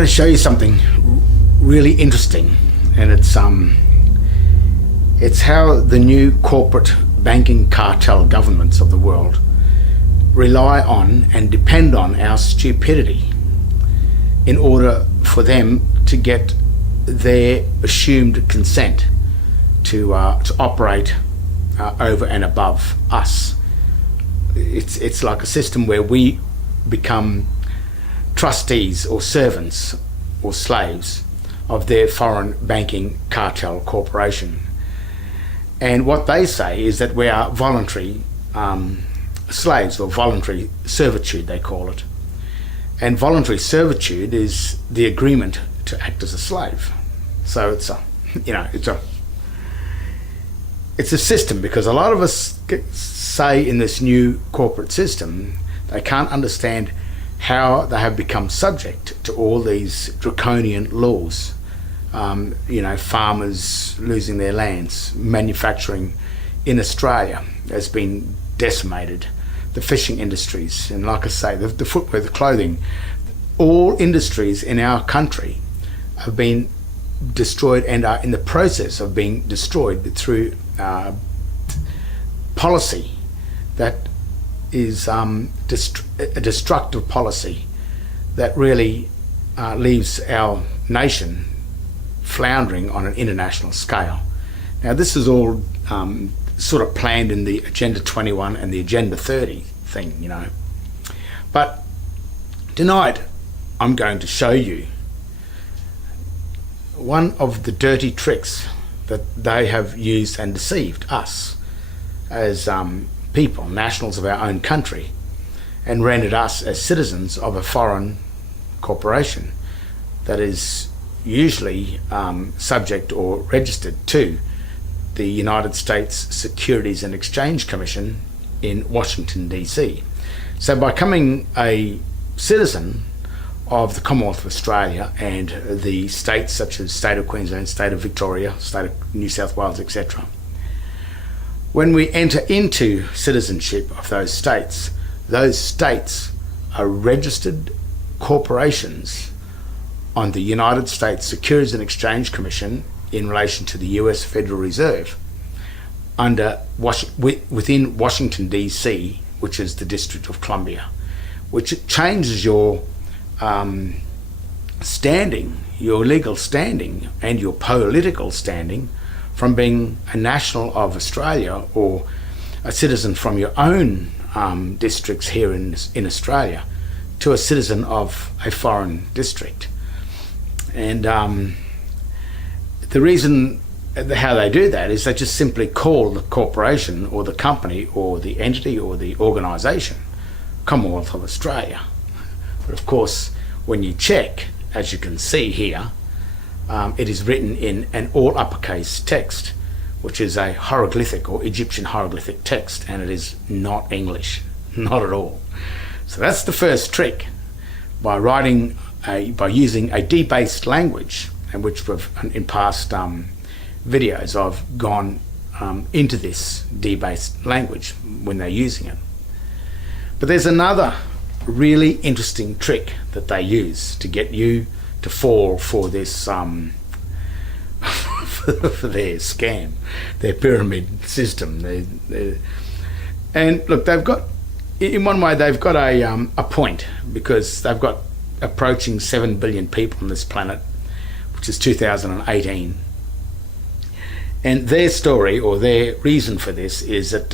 going to show you something really interesting, and it's how the new corporate banking cartel governments of the world rely on and depend on our stupidity in order for them to get their assumed consent to operate over and above us. It's like a system where we become trustees or servants or slaves of their foreign banking cartel corporation. And what they say is that we are voluntary slaves, or voluntary servitude they call it. And voluntary servitude is the agreement to act as a slave. So it's a system, because a lot of us say in this new corporate system they can't understand how they have become subject to all these draconian laws. Farmers losing their lands, manufacturing in Australia has been decimated, the fishing industries, and like I say, the footwear, the clothing, all industries in our country have been destroyed and are in the process of being destroyed through policy that is a destructive policy that really leaves our nation floundering on an international scale. Now, this is all sort of planned in the Agenda 21 and the Agenda 30 thing, But tonight I'm going to show you one of the dirty tricks that they have used and deceived us as people, nationals of our own country, and rendered us as citizens of a foreign corporation that is usually subject or registered to the United States Securities and Exchange Commission in Washington, D.C. So by becoming a citizen of the Commonwealth of Australia and the states such as State of Queensland, State of Victoria, State of New South Wales, etc., when we enter into citizenship of those states are registered corporations on the United States Securities and Exchange Commission in relation to the US Federal Reserve within Washington, D.C., which is the District of Columbia, which changes your standing, your legal standing and your political standing from being a national of Australia or a citizen from your own districts here in Australia to a citizen of a foreign district. And the reason how they do that is they just simply call the corporation or the company or the entity or the organisation Commonwealth of Australia. But of course, when you check, as you can see here, it is written in an all uppercase text, which is a hieroglyphic or Egyptian hieroglyphic text, and it is not English, not at all. So that's the first trick, by using a debased language, and which we've in past videos I've gone into this debased language when they're using it. But there's another really interesting trick that they use to get you to fall for this for their scam, their pyramid system. And look, they've got, in one way, they've got a point, because they've got approaching 7 billion people on this planet, which is 2018. And their story, or their reason for this, is that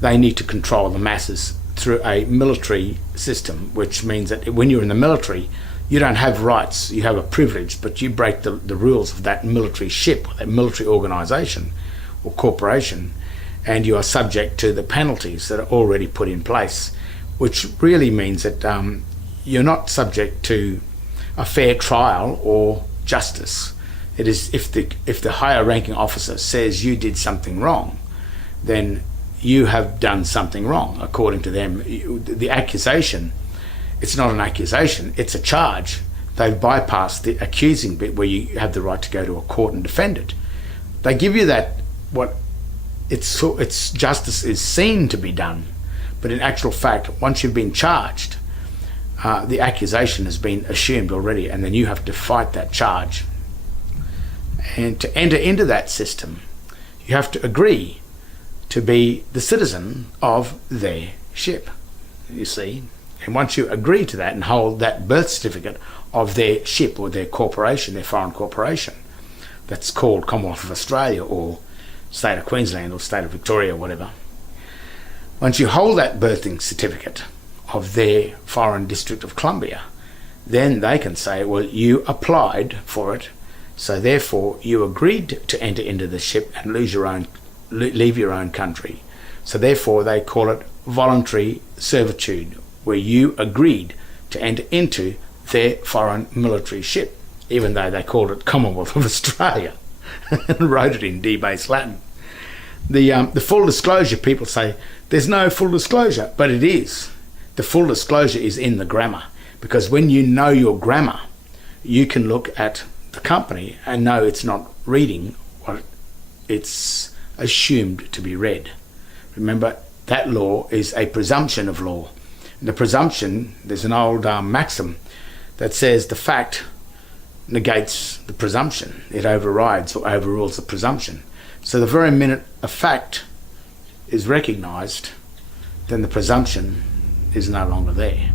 they need to control the masses through a military system, which means that when you're in the military, you don't have rights, you have a privilege, but you break the rules of that military ship, or that military organisation or corporation, and you are subject to the penalties that are already put in place, which really means that you're not subject to a fair trial or justice. It is if the higher ranking officer says you did something wrong, then you have done something wrong according to them. The accusation, it's not an accusation, it's a charge. They've bypassed the accusing bit where you have the right to go to a court and defend it. They give you that, what it's justice is seen to be done, but in actual fact, once you've been charged, the accusation has been assumed already, and then you have to fight that charge. And to enter into that system, you have to agree to be the citizen of their ship, you see. And once you agree to that and hold that birth certificate of their ship or their corporation, their foreign corporation, that's called Commonwealth of Australia or State of Queensland or State of Victoria or whatever, once you hold that birthing certificate of their foreign District of Columbia, then they can say, well, you applied for it, so therefore you agreed to enter into the ship and leave your own country. So therefore they call it voluntary servitude, where you agreed to enter into their foreign military ship, even though they called it Commonwealth of Australia and wrote it in debased Latin. The full disclosure, people say, there's no full disclosure, but it is. The full disclosure is in the grammar, because when you know your grammar, you can look at the company and know it's not reading what it's assumed to be read. Remember, that law is a presumption of law. The presumption, there's an old maxim that says the fact negates the presumption. It overrides or overrules the presumption. So the very minute a fact is recognised, then the presumption is no longer there.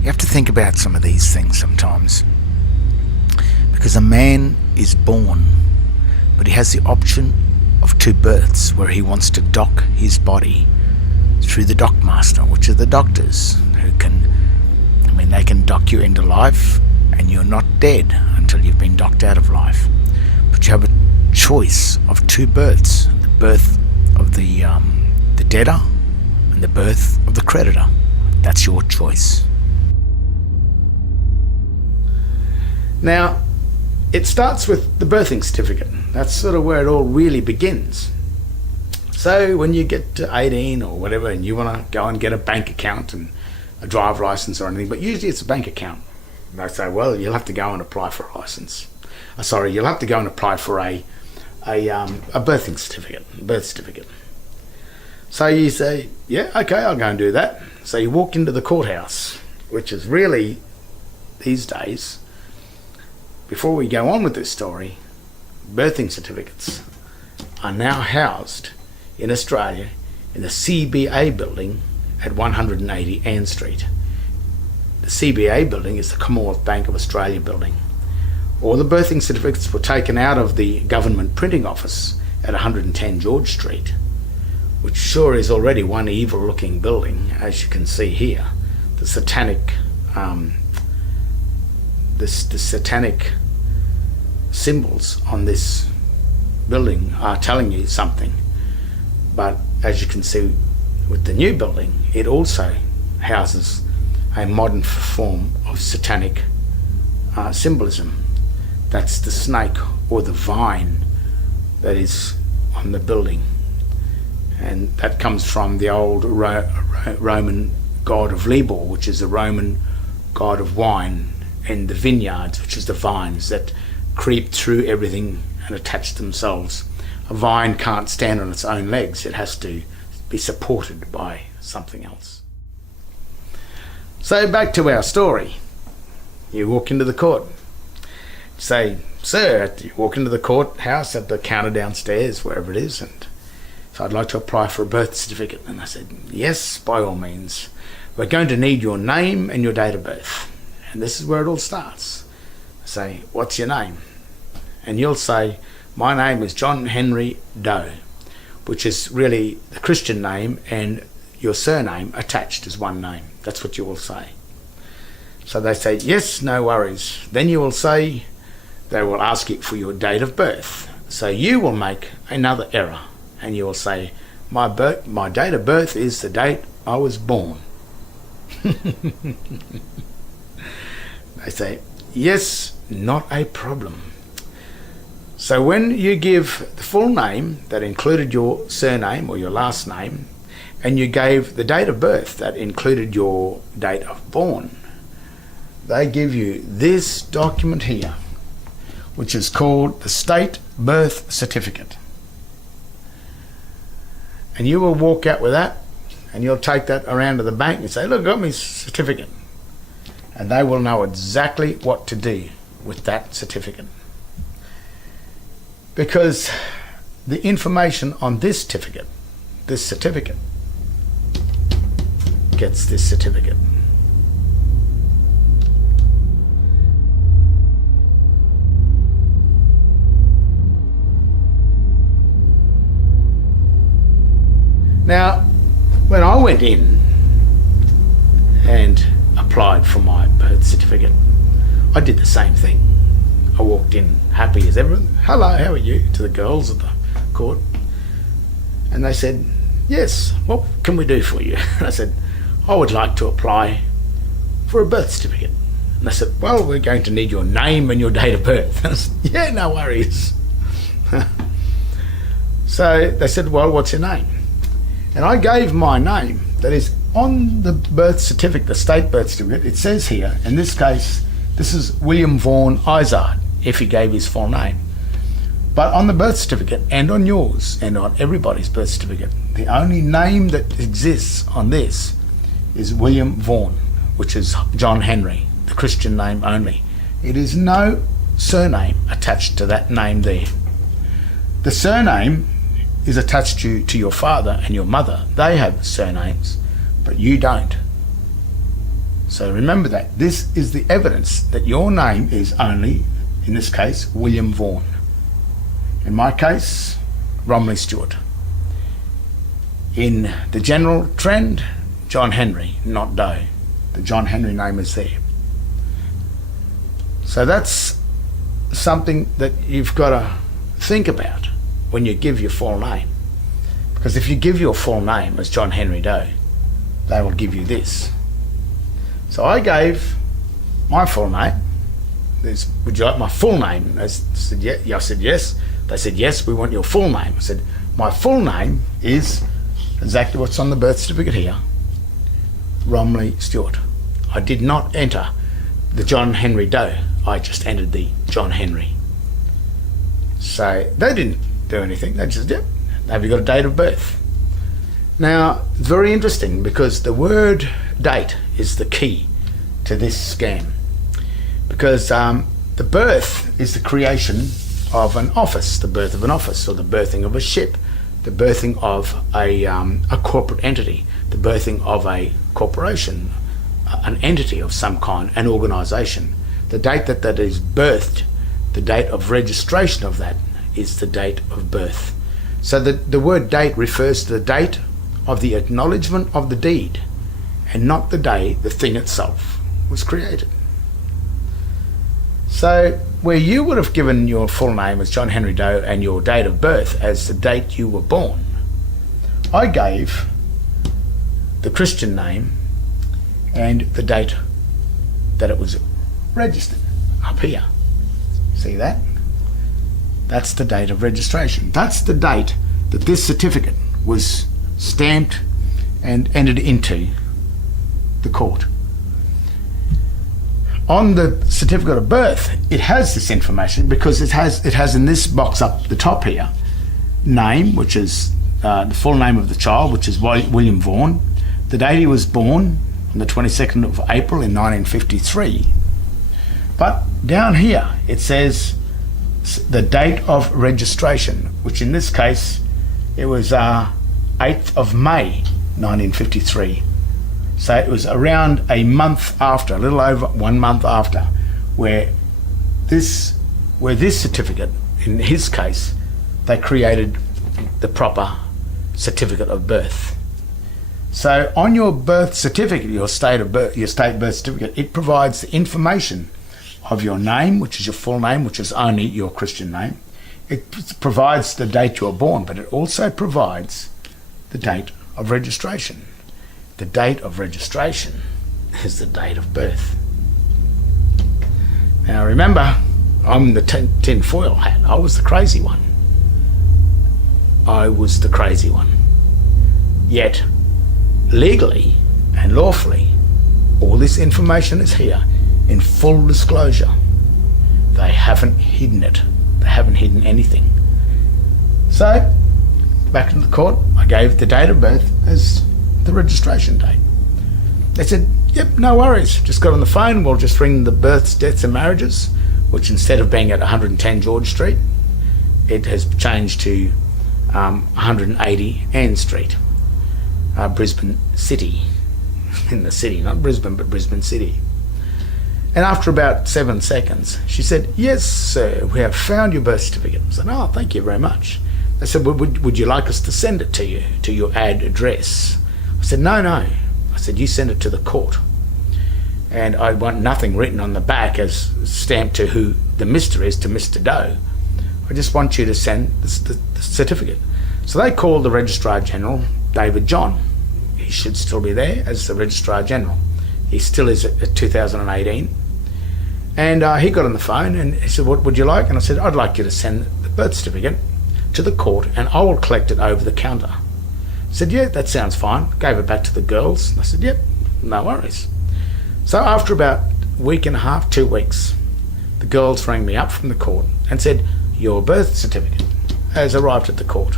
You have to think about some of these things sometimes, because a man is born, but he has the option of two births where he wants to dock his body through the dockmaster, which are the doctors who they can dock you into life and you're not dead until you've been docked out of life. But you have a choice of two births, the birth of the debtor and the birth of the creditor. That's your choice. Now, it starts with the birthing certificate. That's sort of where it all really begins. So when you get to 18 or whatever and you want to go and get a bank account and a driver license or anything, but usually it's a bank account. They say, well, you'll have to go and apply for a license. You'll have to go and apply for a birth certificate. So you say, yeah, okay, I'll go and do that. So you walk into the courthouse, which is really, these days, before we go on with this story, birthing certificates are now housed in Australia in the CBA building at 180 Ann Street. The CBA building is the Commonwealth Bank of Australia building. All the birthing certificates were taken out of the government printing office at 110 George Street, which sure is already one evil looking building, as you can see here. The satanic the satanic symbols on this building are telling you something. But as you can see with the new building, it also houses a modern form of satanic symbolism. That's the snake or the vine that is on the building, and that comes from the old Roman god of Libor, which is the Roman god of wine, and the vineyards, which is the vines that creep through everything and attach themselves. A vine can't stand on its own legs. It has to be supported by something else. So back to our story. You walk into the court. Say, sir, you walk into the courthouse at the counter downstairs, wherever it is, and so I'd like to apply for a birth certificate. And I said, yes, by all means. We're going to need your name and your date of birth. And this is where it all starts. I say, what's your name? And you'll say, my name is John Henry Doe, which is really the Christian name and your surname attached as one name. That's what you will say. So they say, yes, no worries. Then you will say, they will ask you for your date of birth. So you will make another error and you will say, my date of birth is the date I was born. They say, yes, not a problem. So when you give the full name that included your surname or your last name, and you gave the date of birth that included your date of born, they give you this document here, which is called the State Birth Certificate. And you will walk out with that, and you'll take that around to the bank and say, look, I got my certificate. and they will know exactly what to do with that certificate. Because the information on this certificate gets this certificate. Now, when I went in and applied for my birth certificate, I did the same thing. I walked in happy as ever. Hello, how are you? To the girls at the court. And they said, yes, what can we do for you? And I said, I would like to apply for a birth certificate. And they said, well, we're going to need your name and your date of birth. And I said, yeah, no worries. So they said, well, what's your name? And I gave my name. That is, on the birth certificate, the state birth certificate, it says here, in this case, this is William Vaughan Izard, if he gave his full name. But on the birth certificate, and on yours, and on everybody's birth certificate, the only name that exists on this is William Vaughan, which is John Henry, the Christian name only. It is no surname attached to that name there. The surname is attached to your father and your mother. They have surnames, but you don't. So remember that. This is the evidence that your name is only, in this case, William Vaughan. In my case, Romilly Stewart. In the general trend, John Henry, not Doe. The John Henry name is there. So that's something that you've got to think about when you give your full name. Because if you give your full name as John Henry Doe, they will give you this. So I gave my full name. Would you like my full name? They said, yeah. I said, yes. They said, yes, we want your full name. I said, my full name is exactly what's on the birth certificate here, Romilly Stewart. I did not enter the John Henry Doe. I just entered the John Henry. So they didn't do anything. They just, yep, have you got a date of birth? Now, it's very interesting because the word date is the key to this scam. Because the birth is the creation of an office, the birth of an office, or the birthing of a ship, the birthing of a corporate entity, the birthing of a corporation, an entity of some kind, an organisation. The date that is birthed, the date of registration of that, is the date of birth. So the word date refers to the date of the acknowledgement of the deed, and not the day the thing itself was created. So where you would have given your full name as John Henry Doe and your date of birth as the date you were born, I gave the Christian name and the date that it was registered up here. See that? That's the date of registration. That's the date that this certificate was stamped and entered into the court. On the certificate of birth, it has this information because it has in this box up the top here, name, which is the full name of the child, which is William Vaughan, the date he was born on the 22nd of April in 1953. But down here it says the date of registration, which in this case it was 8th of May 1953. So it was around a month after, a little over 1 month after, where this certificate, in his case, they created the proper certificate of birth. So on your birth certificate, your state birth certificate, it provides the information of your name, which is your full name, which is only your Christian name. It provides the date you were born, but it also provides the date of registration. The date of registration is the date of birth. Now remember, I'm the tin foil hat. I was the crazy one. I was the crazy one. Yet, legally and lawfully, all this information is here in full disclosure. They haven't hidden it. They haven't hidden anything. So, back in the court, I gave the date of birth as the registration date. They said, Yep, no worries. Just got on the phone. We'll just ring the births, deaths and marriages, which instead of being at 110 George Street, it has changed to 180 Ann Street, Brisbane City. In the city, not Brisbane, but Brisbane City. And after about 7 seconds, she said, "Yes, sir, we have found your birth certificate." I said, "Oh, thank you very much." They said, would you like us to send it to you, to your ad address? I said, no. I said, you send it to the court. And I want nothing written on the back as stamped to who the Mr. is, to Mr. Doe. I just want you to send the certificate. So they called the Registrar General, David John. He should still be there as the Registrar General. He still is at 2018. And he got on the phone and he said, what would you like? And I said, I'd like you to send the birth certificate to the court and I will collect it over the counter. He said, yeah, that sounds fine. Gave it back to the girls. And I said, yep, no worries. So after about a week and a half, 2 weeks, the girls rang me up from the court and said, your birth certificate has arrived at the court.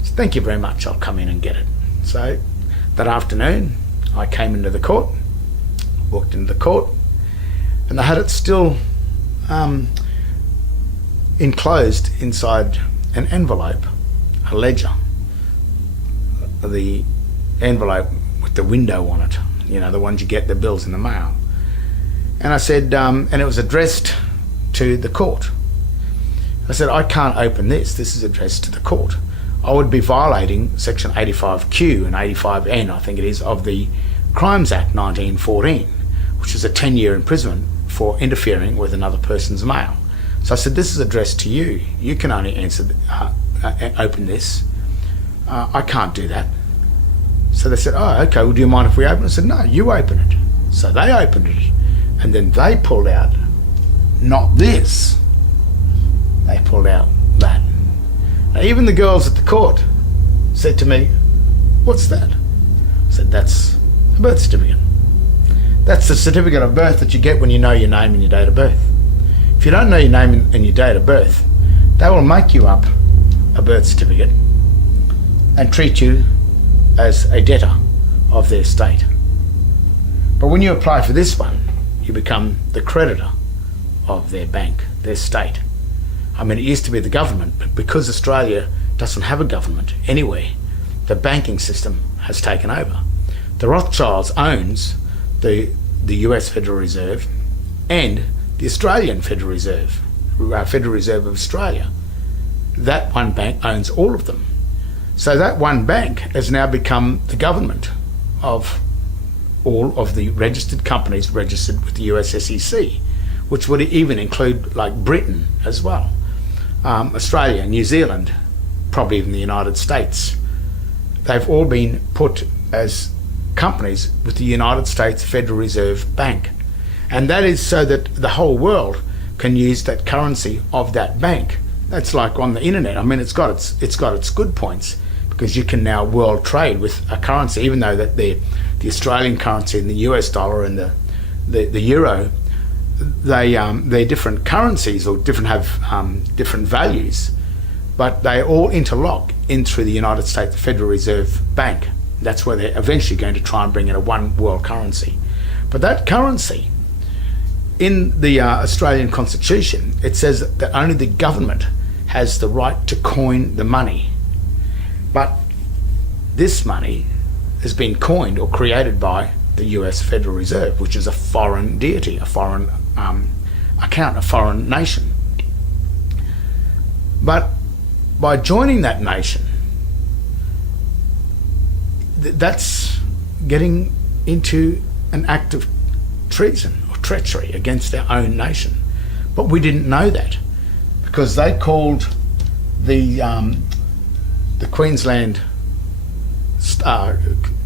I said, thank you very much, I'll come in and get it. So that afternoon, I came into the court, walked into the court, and they had it still enclosed inside an envelope, a ledger, the envelope with the window on it, you know, the ones you get the bills in the mail. And I said, and it was addressed to the court. I said, I can't open this is addressed to the court. I would be violating section 85Q and 85N, I think it is, of the Crimes Act 1914, which is a 10-year imprisonment for interfering with another person's mail. So I said, this is addressed to you. You can only open this. I can't do that. So they said, oh, okay, well, do you mind if we open it? I said, no, you open it. So they opened it. And then they pulled out, not this, they pulled out that. Now, even the girls at the court said to me, what's that? I said, that's a birth certificate. That's the certificate of birth that you get when you know your name and your date of birth. If you don't know your name and your date of birth, they will make you up a birth certificate and treat you as a debtor of their estate. But when you apply for this one, you become the creditor of their bank, their state. I mean, it used to be the government, but because Australia doesn't have a government anywhere, the banking system has taken over. The Rothschilds owns the US Federal Reserve and the Australian Federal Reserve, Federal Reserve of Australia. That one bank owns all of them. So that one bank has now become the government of all of the registered companies registered with the US SEC, which would even include like Britain as well, Australia, New Zealand, probably even the United States. They've all been put as companies with the United States Federal Reserve Bank. And that is so that the whole world can use that currency of that bank. That's like on the internet. I mean, it's got its good points, because you can now world trade with a currency, even though that the Australian currency and the US dollar and the euro, they're different currencies or have different values, but they all interlock in through the United States Federal Reserve Bank. That's where they're eventually going to try and bring in a one world currency. But that currency, in the Australian Constitution, it says that only the government has the right to coin the money. But this money has been coined or created by the US Federal Reserve, which is a foreign deity, a foreign account, a foreign nation. But by joining that nation, that's getting into an act of treason or treachery against our own nation. But we didn't know that, because they called the Queensland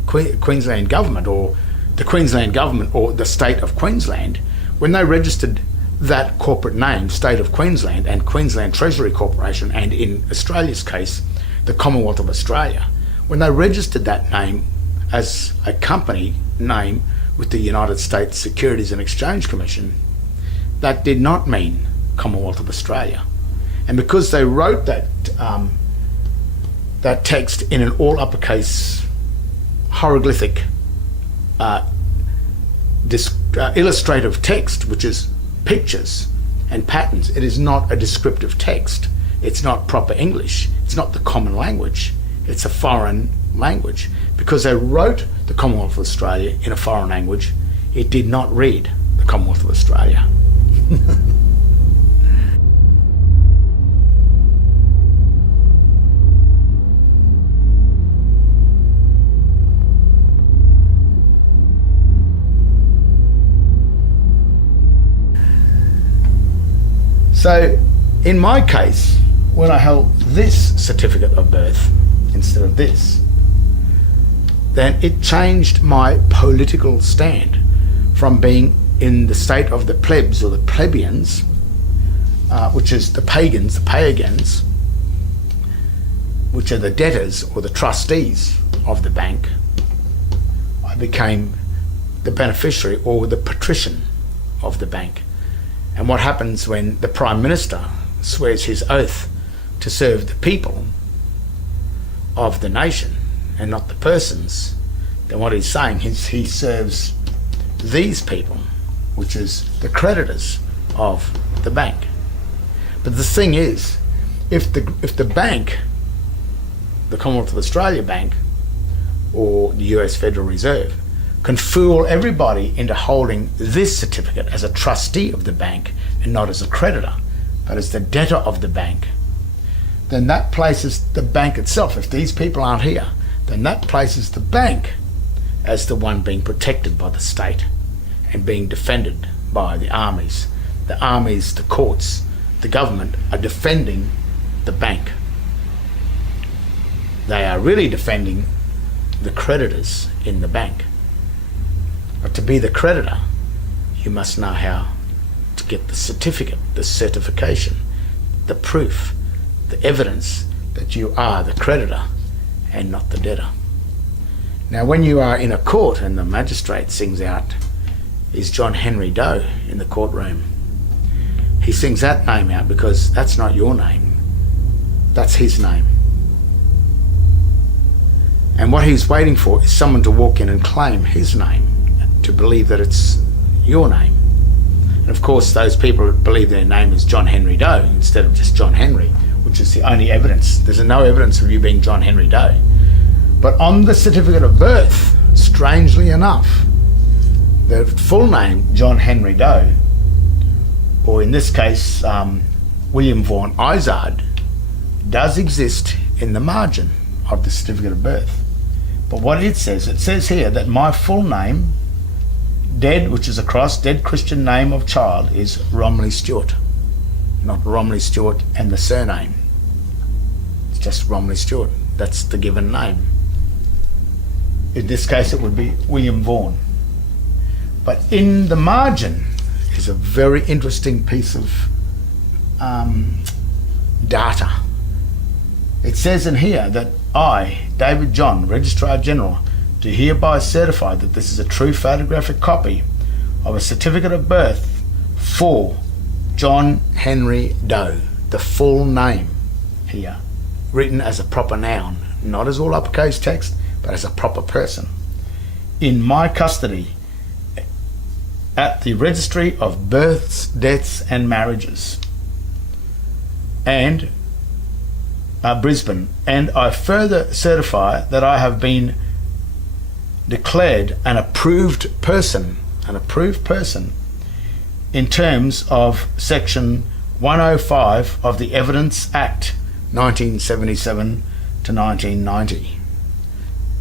Queensland government, or the Queensland government, or the state of Queensland, when they registered that corporate name, State of Queensland and Queensland Treasury Corporation, and in Australia's case, the Commonwealth of Australia, when they registered that name as a company name with the United States Securities and Exchange Commission, that did not mean Commonwealth of Australia. And because they wrote that text in an all uppercase hieroglyphic illustrative text, which is pictures and patterns. It is not a descriptive text. It's not proper English. It's not the common language. It's a foreign language. Because they wrote the Commonwealth of Australia in a foreign language, it did not read the Commonwealth of Australia. So, in my case, when I held this certificate of birth instead of this, then it changed my political stand from being in the state of the plebs or the plebeians, which is the pagans, which are the debtors or the trustees of the bank. I became the beneficiary or the patrician of the bank. And what happens when the Prime Minister swears his oath to serve the people of the nation and not the persons, then what he's saying is he serves these people, which is the creditors of the bank. But the thing is, if the bank, the Commonwealth of Australia Bank or the US Federal Reserve, can fool everybody into holding this certificate as a trustee of the bank and not as a creditor, but as the debtor of the bank, then that places the bank itself, if these people aren't here, then that places the bank as the one being protected by the state and being defended by the armies. The armies, the courts, the government are defending the bank. They are really defending the creditors in the bank. But to be the creditor, you must know how to get the certificate, the certification, the proof, the evidence that you are the creditor and not the debtor. Now, when you are in a court and the magistrate sings out, "Is John Henry Doe in the courtroom?" He sings that name out because that's not your name. That's his name. And what he's waiting for is someone to walk in and claim his name, to believe that it's your name. And of course, those people believe their name is John Henry Doe instead of just John Henry, which is the only evidence. There's no evidence of you being John Henry Doe. But on the certificate of birth, strangely enough, the full name, John Henry Doe, or in this case, William Vaughan Izard, does exist in the margin of the certificate of birth. But what it says here that my full name, dead, which is a cross, dead Christian name of child, is Romilly Stewart. Not Romilly Stewart and the surname. It's just Romilly Stewart. That's the given name. In this case, it would be William Vaughan. But in the margin is a very interesting piece of data. It says in here that I, David John, Registrar General, do hereby certify that this is a true photographic copy of a certificate of birth for John Henry Doe, the full name here, written as a proper noun, not as all uppercase text, but as a proper person, in my custody at the Registry of Births, Deaths and Marriages, and Brisbane, and I further certify that I have been declared an approved person in terms of section 105 of the Evidence Act 1977 to 1990.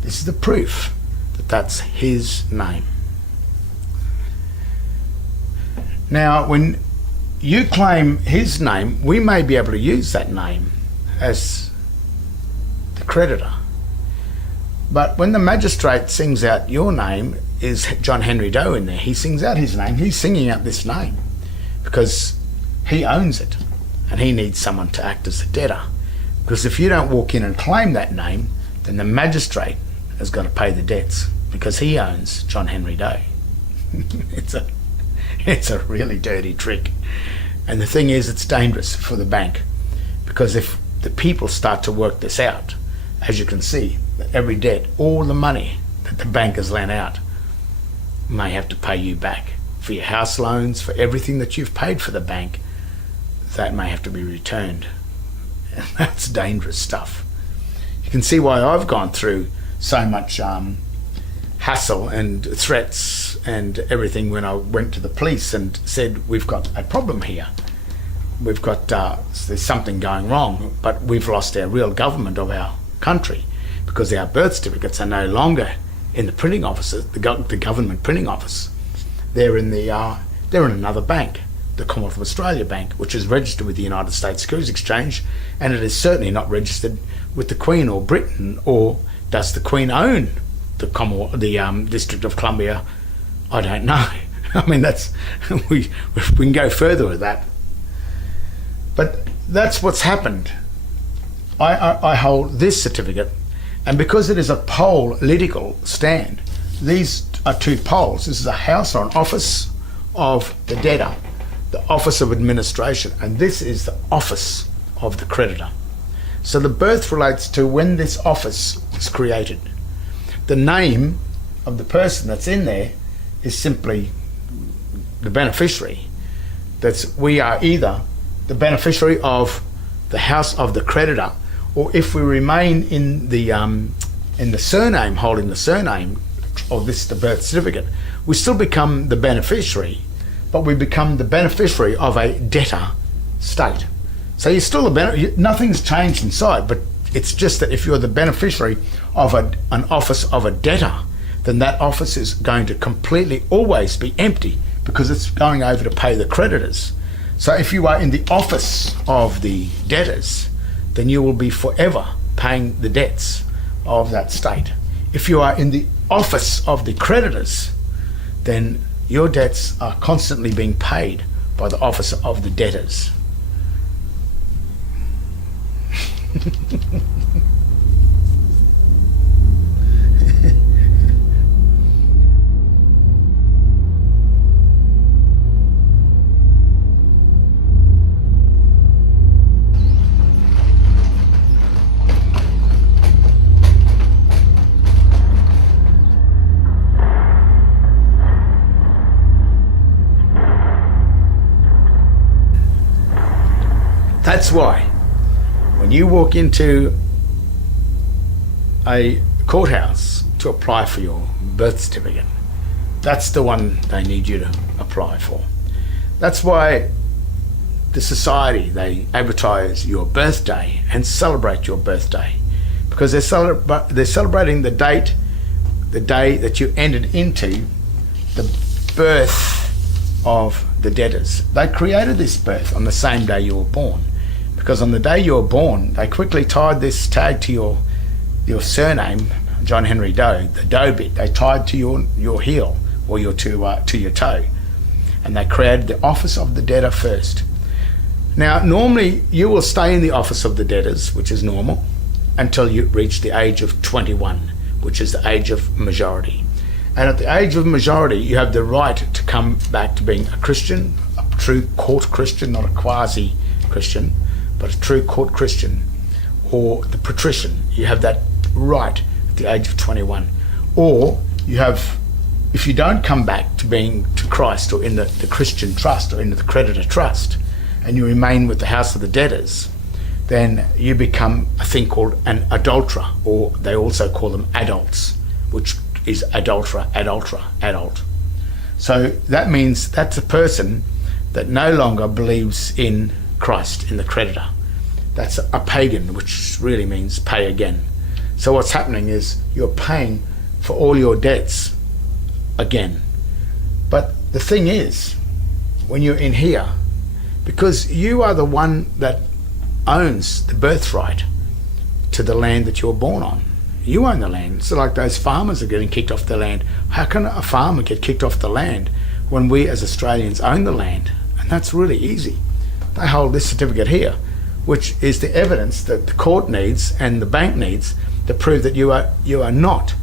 This is the proof that that's his name. Now, when you claim his name, we may be able to use that name as the creditor. But when the magistrate sings out your name is John Henry Doe in there, he sings out his name. He's singing out this name because he owns it and he needs someone to act as the debtor. Because if you don't walk in and claim that name, then the magistrate has got to pay the debts because he owns John Henry Doe. It's a really dirty trick. And the thing is, it's dangerous for the bank because if the people start to work this out, as you can see, every debt, all the money that the bank has lent out may have to pay you back for your house loans, for everything that you've paid for the bank. That may have to be returned. And that's dangerous stuff. You can see why I've gone through so much hassle and threats and everything when I went to the police and said, we've got a problem here. We've got, there's something going wrong, but we've lost our real government of our country because our birth certificates are no longer in the printing offices, the government printing office. They're in another bank, the Commonwealth of Australia Bank, which is registered with the United States Securities Exchange, and it is certainly not registered with the Queen or Britain. Or does the Queen own the District of Columbia? I don't know. I mean, that's we can go further with that. But that's what's happened. I hold this certificate, and because it is a political stand, these are two poles. This is a house or an office of the debtor, the office of administration, and this is the office of the creditor. So the birth relates to when this office was created. The name of the person that's in there is simply the beneficiary. We are either the beneficiary of the house of the creditor, or if we remain in the surname, holding the surname of the birth certificate, we still become the beneficiary, but we become the beneficiary of a debtor state. So you're still nothing's changed inside, but it's just that if you're the beneficiary of an office of a debtor, then that office is going to completely always be empty because it's going over to pay the creditors. So if you are in the office of the debtors, then you will be forever paying the debts of that state. If you are in the office of the creditors, then your debts are constantly being paid by the office of the debtors. That's why when you walk into a courthouse to apply for your birth certificate, that's the one they need you to apply for. That's why the society, they advertise your birthday and celebrate your birthday, because they're celebrating the day that you entered into the birth of the debtors. They created this birth on the same day you were born, because on the day you were born, they quickly tied this tag to your surname, John Henry Doe, the Doe bit. They tied to your heel or to your toe, and they created the office of the debtor first. Now, normally you will stay in the office of the debtors, which is normal, until you reach the age of 21, which is the age of majority. And at the age of majority, you have the right to come back to being a Christian, a true court Christian, not a quasi-Christian, but a true court Christian, or the patrician. You have that right at the age of 21. Or you have, if you don't come back to being to Christ or in the Christian trust or into the creditor trust, and you remain with the house of the debtors, then you become a thing called an adulterer, or they also call them adults, which is adult. So that means that's a person that no longer believes in Christ, in the creditor. That's a pagan, which really means pay again. So what's happening is you're paying for all your debts again. But the thing is, when you're in here, because you are the one that owns the birthright to the land that you're born on. You own the land. So like those farmers are getting kicked off the land. How can a farmer get kicked off the land when we as Australians own the land? And that's really easy. They hold this certificate here, which is the evidence that the court needs and the bank needs to prove that you are not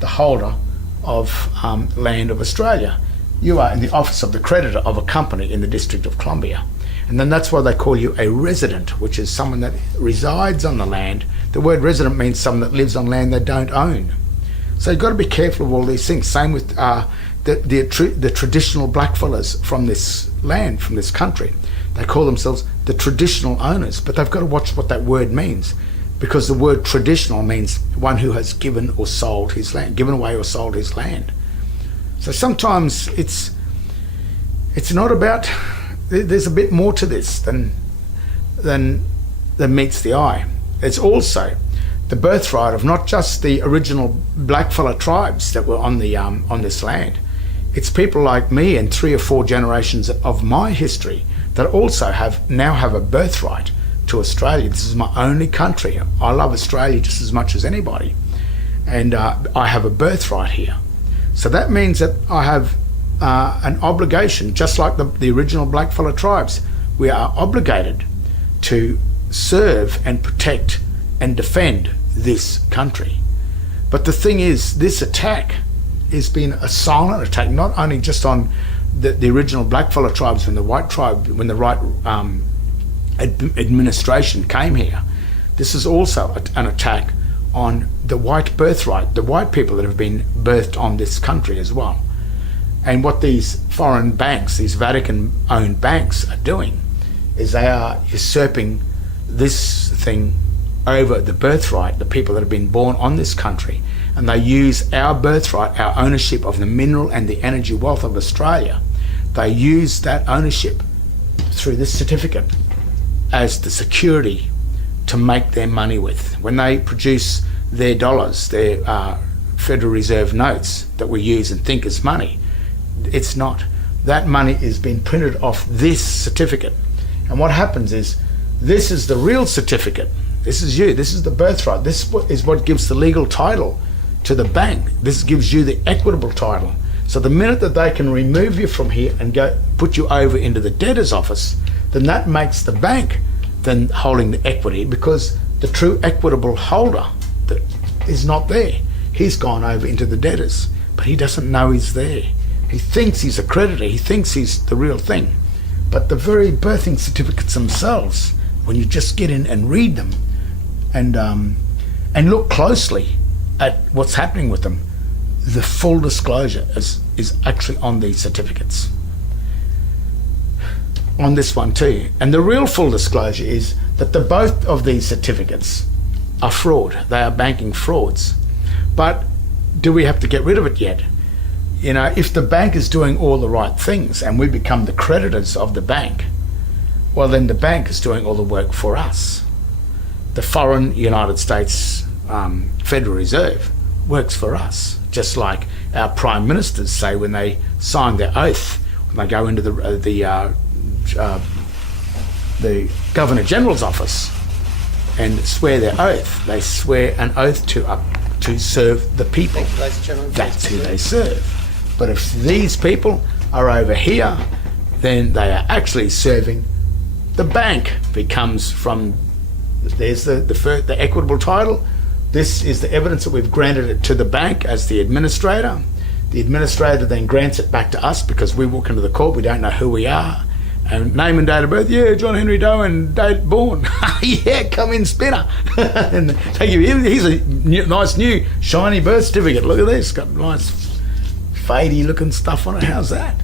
the holder of land of Australia. You are in the office of the creditor of a company in the District of Columbia. And then that's why they call you a resident, which is someone that resides on the land. The word resident means someone that lives on land they don't own. So you've got to be careful of all these things. Same with the traditional blackfellas from this land, from this country. They call themselves the traditional owners, but they've got to watch what that word means, because the word traditional means one who has given or sold his land, given away or sold his land. So sometimes it's not about, there's a bit more to this than meets the eye. It's also the birthright of not just the original blackfella tribes that were on the on this land. It's people like me and 3 or 4 generations of my history that also now have a birthright to Australia. This is my only country. I love Australia just as much as anybody, and I have a birthright here. So that means that I have an obligation, just like the original blackfella tribes. We are obligated to serve and protect and defend this country. But the thing is, this attack has been a silent attack, not only just on the original blackfella tribes when the right administration came here. This is also an attack on the white birthright, the white people that have been birthed on this country as well. And what these foreign banks, these Vatican-owned banks, are doing is they are usurping this thing over the birthright, the people that have been born on this country, and they use our birthright, our ownership of the mineral and the energy wealth of Australia. They use that ownership through this certificate as the security to make their money with. When they produce their dollars, their Federal Reserve notes that we use and think is money, it's not. That money is being printed off this certificate. And what happens is, this is the real certificate. This is you. This is the birthright. This is what gives the legal title to the bank. This gives you the equitable title. So the minute that they can remove you from here and go put you over into the debtor's office, then that makes the bank then holding the equity, because the true equitable holder that is not there. He's gone over into the debtors, but he doesn't know he's there. He thinks he's a creditor. He thinks he's the real thing. But the very birthing certificates themselves, when you just get in and read them and look closely at what's happening with them, the full disclosure is actually on these certificates. On this one too. And the real full disclosure is that both of these certificates are fraud. They are banking frauds. But do we have to get rid of it yet? You know, if the bank is doing all the right things and we become the creditors of the bank, well, then the bank is doing all the work for us. The foreign United States Federal Reserve works for us, just like our prime ministers say when they sign their oath, when they go into the Governor General's office and swear their oath. They swear an oath to serve the people. That's who they serve. But if these people are over here, then they are actually serving the bank. Becomes from, there's the equitable title. This is the evidence that we've granted it to the bank as the administrator. The administrator then grants it back to us, because we walk into the court, we don't know who we are. And name and date of birth, yeah, John Henry Doe, and date born. Yeah, come in, Spinner. And they give you, here's a nice new shiny birth certificate. Look at this, got nice fadey looking stuff on it. How's that?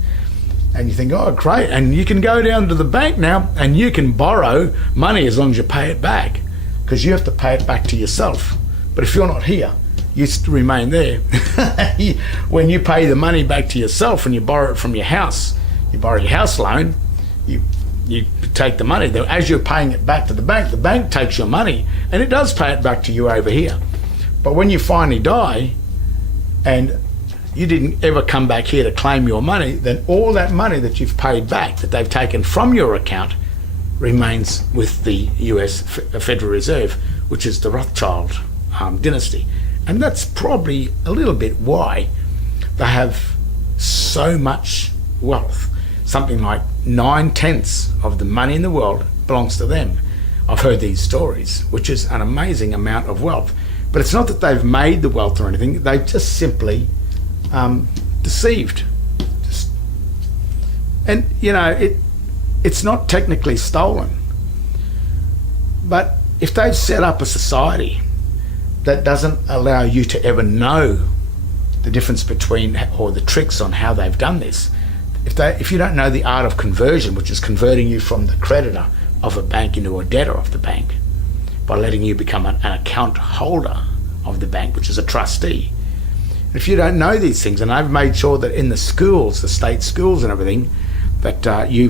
And you think, oh, great. And you can go down to the bank now and you can borrow money as long as you pay it back, because you have to pay it back to yourself. But if you're not here, you still remain there. When you pay the money back to yourself and you borrow it from your house, you borrow your house loan, you take the money. As you're paying it back to the bank takes your money and it does pay it back to you over here. But when you finally die and you didn't ever come back here to claim your money, then all that money that you've paid back, that they've taken from your account, remains with the US Federal Reserve, which is the Rothschild dynasty. And that's probably a little bit why they have so much wealth. Something like 9/10 of the money in the world belongs to them. I've heard these stories, which is an amazing amount of wealth. But it's not that they've made the wealth or anything, they've just simply deceived. And you know, it's not technically stolen. But if they've set up a society that doesn't allow you to ever know the difference between, or the tricks on how they've done this. If you don't know the art of conversion, which is converting you from the creditor of a bank into a debtor of the bank, by letting you become an account holder of the bank, which is a trustee. If you don't know these things, and I've made sure that in the schools, the state schools and everything, that you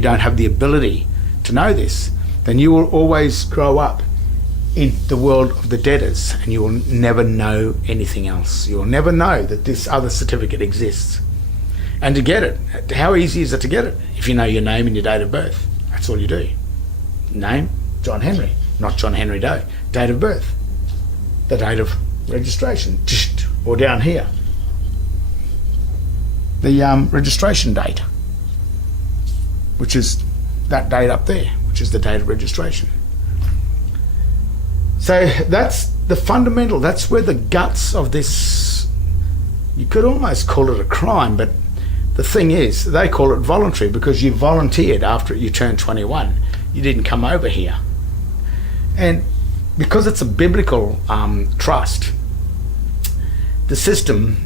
don't have the ability to know this, then you will always grow up in the world of the debtors, and you will never know anything else. You will never know that this other certificate exists. And to get it, how easy is it to get it? If you know your name and your date of birth, that's all you do. Name, John Henry, not John Henry Doe. Date of birth, the date of registration, or down here, the registration date, which is that date up there, which is the date of registration. So that's the fundamental, that's where the guts of this, you could almost call it a crime, but the thing is, they call it voluntary because you volunteered after you turned 21. You didn't come over here. And because it's a biblical trust, the system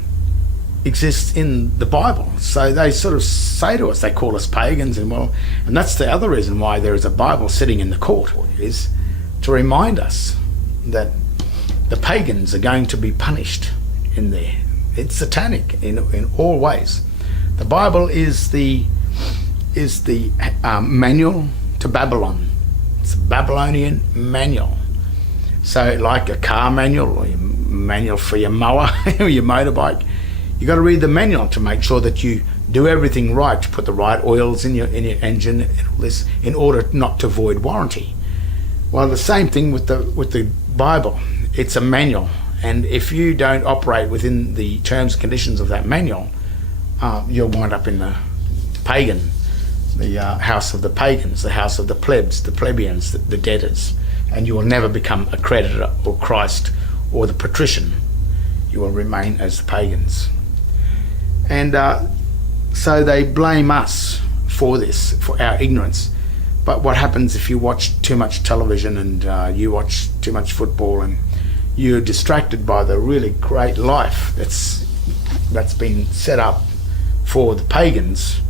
exists in the Bible. So they sort of say to us, they call us pagans, and that's the other reason why there is a Bible sitting in the court, is to remind us that the pagans are going to be punished in there. It's satanic in all ways. The Bible is the manual to Babylon. It's a Babylonian manual. So like a car manual, or your manual for your mower or your motorbike, you got to read the manual to make sure that you do everything right, to put the right oils in your engine and all this, in order not to void warranty. Well, the same thing with the Bible. It's a manual, and if you don't operate within the terms and conditions of that manual, you'll wind up in the pagan, the house of the pagans, the house of the plebs, the plebeians, the debtors, and you will never become a creditor or Christ or the patrician. You will remain as the pagans. And so they blame us for this, for our ignorance. But what happens if you watch too much television and you watch too much football, and you're distracted by the really great life that's been set up for the pagans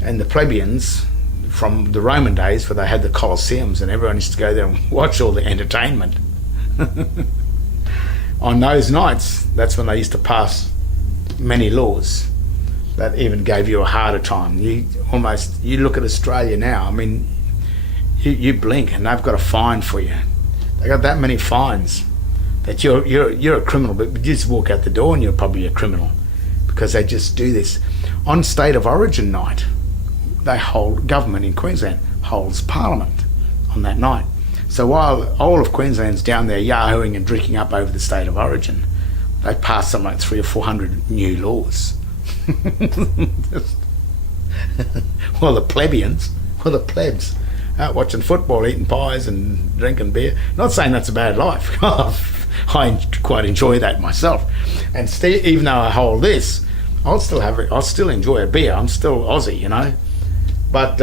and the plebeians from the Roman days, where they had the Colosseums and everyone used to go there and watch all the entertainment. On those nights, that's when they used to pass many laws that even gave you a harder time. You look at Australia now, I mean, you blink and they've got a fine for you. They got that many fines that you're a criminal, but you just walk out the door and you're probably a criminal, because they just do this. On State of Origin night, government in Queensland holds Parliament on that night. So while all of Queensland's down there yahooing and drinking up over the State of Origin, they pass something like 300 or 400 new laws. Well, the plebs, out watching football, eating pies and drinking beer. Not saying that's a bad life. I quite enjoy that myself. And even though I hold this, I'll still enjoy a beer. I'm still Aussie, you know. But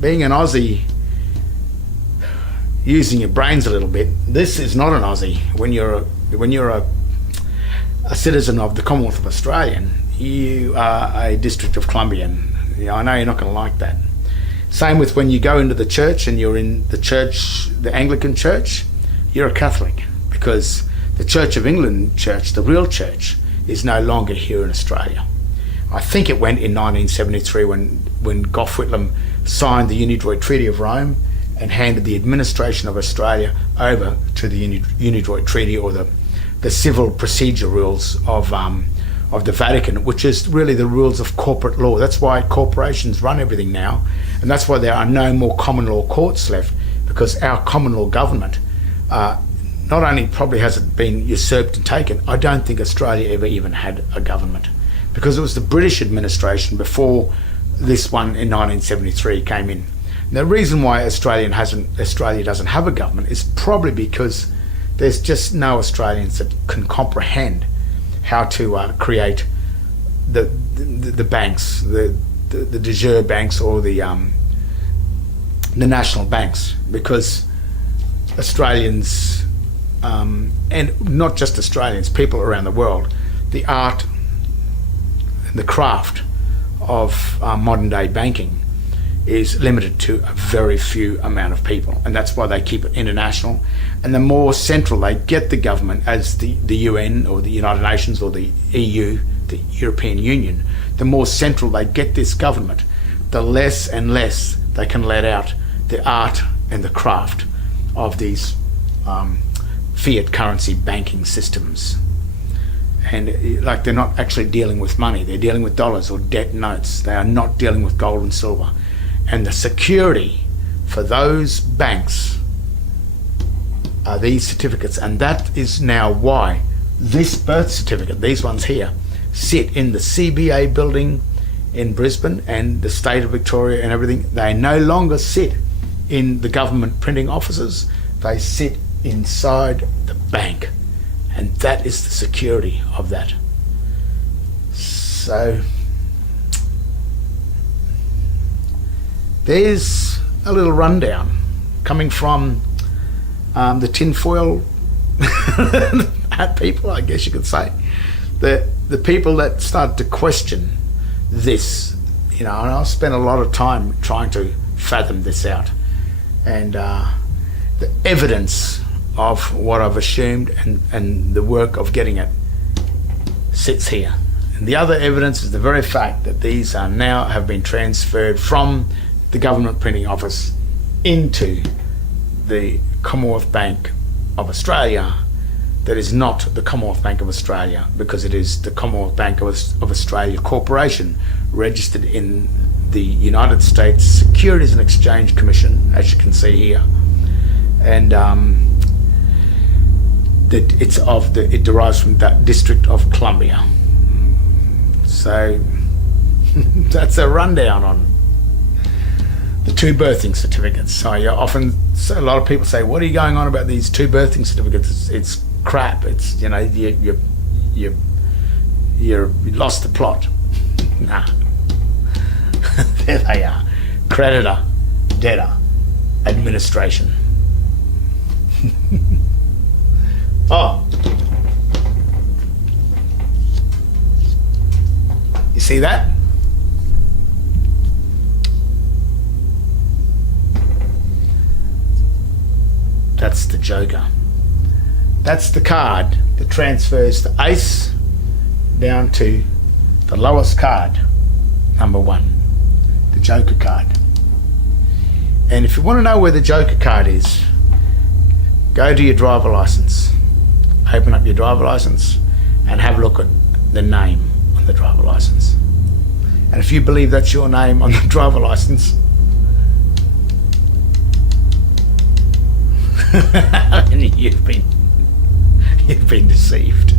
being an Aussie, using your brains a little bit, this is not an Aussie. When you're a citizen of the Commonwealth of Australia, you are a District of Columbian. I know you're not going to like that. Same with when you go into the church and you're in the church, the Anglican church, you're a Catholic, because the Church of England church, the real church, is no longer here in Australia. I think it went in 1973 when Gough Whitlam signed the Unidroit Treaty of Rome and handed the administration of Australia over to the Unidroit Treaty, or the civil procedure rules of the Vatican, which is really the rules of corporate law. That's why corporations run everything now, and that's why there are no more common law courts left, because our common law government not only probably has it been usurped and taken, I don't think Australia ever even had a government, because it was the British administration before this one in 1973 came in. The reason why Australia doesn't have a government is probably because there's just no Australians that can comprehend how to create the banks, the de jure banks, or the national banks, because Australians and not just Australians, people around the world, the art and the craft of modern day banking is limited to a very few amount of people, and that's why they keep it international. And the more central they get the government, as the UN or the United Nations or the EU, the European Union, the more central they get this government, the less and less they can let out the art and the craft of these fiat currency banking systems. And like, they're not actually dealing with money, they're dealing with dollars or debt notes. They are not dealing with gold and silver. And the security for those banks are these certificates. And that is now why this birth certificate, these ones here, sit in the CBA building in Brisbane and the state of Victoria and everything. They no longer sit in the government printing offices, they sit inside the bank. And that is the security of that. So there's a little rundown coming from the tinfoil people, I guess you could say. The people that start to question this, you know, and I've spent a lot of time trying to fathom this out. And the evidence of what I've assumed and the work of getting it sits here. And the other evidence is the very fact that these are now have been transferred from the government printing office into the Commonwealth Bank of Australia. That is not the Commonwealth Bank of Australia, because it is the Commonwealth Bank of Australia Corporation, registered in the United States Securities and Exchange Commission, as you can see here. And it derives from that District of Columbia. So that's a rundown on the two birthing certificates. So a lot of people say, "What are you going on about these two birthing certificates? It's crap. It's, you know, you lost the plot." Nah. There they are. Creditor, debtor, administration. Oh, you see that? That's the Joker. That's the card that transfers the ace down to the lowest card, number 1, the Joker card. And if you want to know where the Joker card is, go to your driver license. Open up your driver license and have a look at the name on the driver license. And if you believe that's your name on the driver license, you've been deceived.